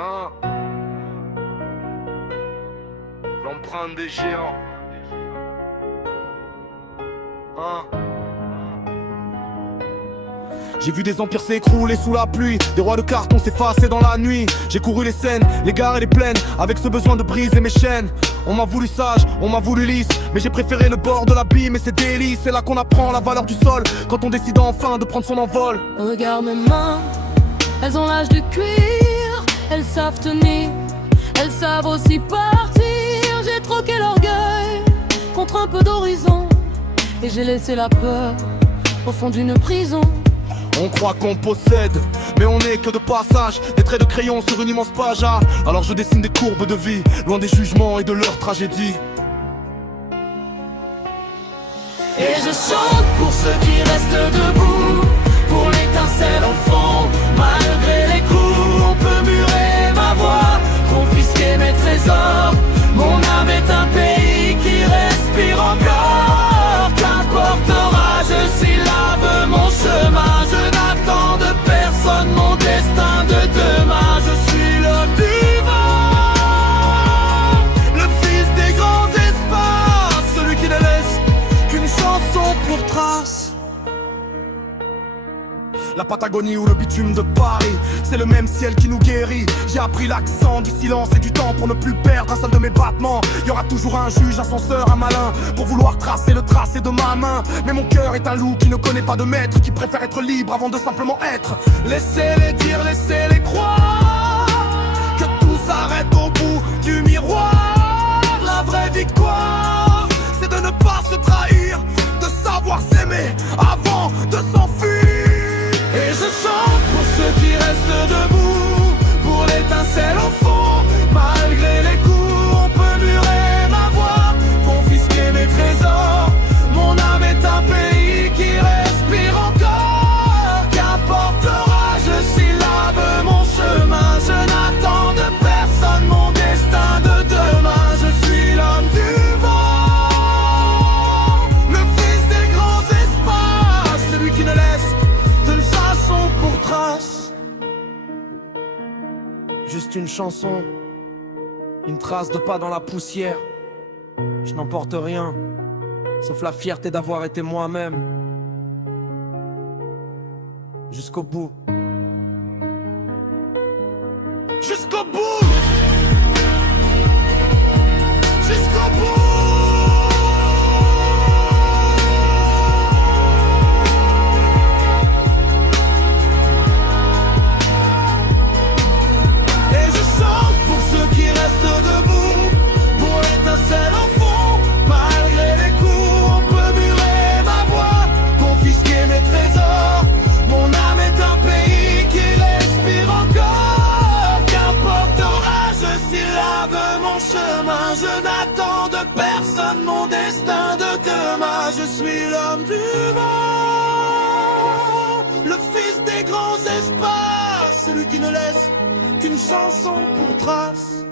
Hein? L'empreinte des géants. Hein? J'ai vu des empires s'écrouler sous la pluie, des rois de carton s'effacer dans la nuit. J'ai couru les scènes, les gares et les plaines, avec ce besoin de briser mes chaînes. On m'a voulu sage, on m'a voulu lisse, mais j'ai préféré le bord de l'abîme et ses délices. C'est là qu'on apprend la valeur du sol, quand on décide enfin de prendre son envol. Regarde mes mains, elles ont l'âge de cuir, elles savent tenir, elles savent aussi partir. J'ai troqué l'orgueil contre un peu d'horizon, et j'ai laissé la peur au fond d'une prison. On croit qu'on possède, mais on n'est que de passage, des traits de crayon sur une immense page. Alors je dessine des courbes de vie, loin des jugements et de leurs tragédies. Et je chante pour ceux qui restent debout, pour l'étincelle au fond. Malgré les coups, on peut murer ma voix, confisquer mes trésors. Mon âme est un pays qui respire encore. Qu'importe orage, s'il lave mon chemin, je n'attends de personne mon destin de demain. Je suis l'homme du vent, Le fils des grands espaces, celui qui ne laisse qu'une chanson pour trace. La Patagonie ou le bitume de Paris, c'est le même ciel qui nous guérit. J'ai appris l'accent du silence et du temps pour ne plus perdre un seul de mes battements. Y aura toujours un juge, un censeur, un malin pour vouloir tracer le tracé de ma main. Mais mon cœur est un loup qui ne connaît pas de maître, qui préfère être libre avant de simplement être. Laissez-les dire, laissez-les croire que tout s'arrête au bout du miroir. La vraie victoire, c'est de ne pas se trahir, de savoir s'aimer avant de s'enfuir. et je chante pour ceux qui restent debout, pour l'étincelle au fond. Malgré les coups, on peut murer ma voix, confisquer mes trésors. Mon âme est un pays qui respire encore. Qu'importe l'orage, s'il lave mon chemin, je n'attends de personne mon destin de demain. Je suis l'homme du vent, Le fils des grands espaces, celui qui ne laisse de façon pour trace. Juste une chanson, une trace de pas dans la poussière. Je n'emporte rien, sauf la fierté d'avoir été moi-même. Jusqu'au bout. Jusqu'au bout. Jusqu'au bout. Et je chante pour ceux qui restent debout, pour l'étincelle au fond. Malgré les coups, on peut murer ma voix, confisquer mes trésors. Mon âme est un pays qui respire encore. Qu'importe l'orage, s'il lave mon chemin, je n'attends de personne mon destin de demain. Je suis l'homme du vent, le fils des grands espaces, celui qui ne laisse qu'une chanson pour trace.